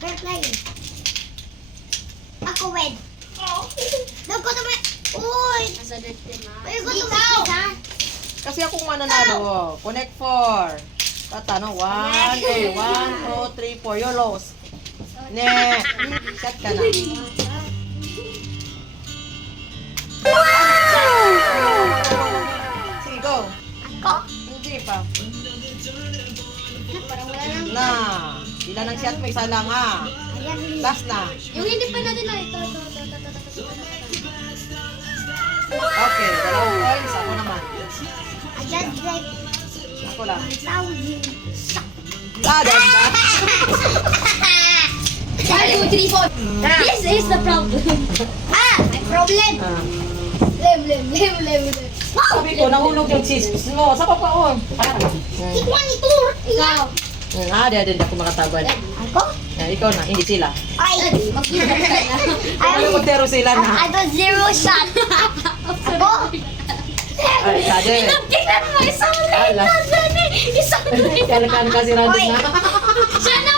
Fair play. Ako wed. Daw ko naman. Uy! Asa dito ma. Uy, ko naman. Kasi ako mananalo. Connect 4. Tatano, 1, 2, 3, 4. You're lost. Ne. Shot ka na. Sige, go. Ako? Hindi pa. Parang wala nang. Na. Ilan ang shot mo? Isa lang ha. Ayan. Last na. Yung hindi pa natin na ito. Okay, dalawang points. Ako naman. Ayan, like, Ako lang. 1,000. Dadan ka. 1, 2, 3, 4. This is the problem. May problem. Ah. Lem. Sabi ko, nahulog yung cheese mo. Sa papaon. Tikman ito. Ikaw. Din ako makatabad. Ako? Ikaw na, hindi sila. Ay! Mag-ibig ka na. Ayaw magtero sila na. I got 0 shot. Ako? Ay, sade. Tingnan mo, isang Ala. isang Kalakan kasi natin na. Siya na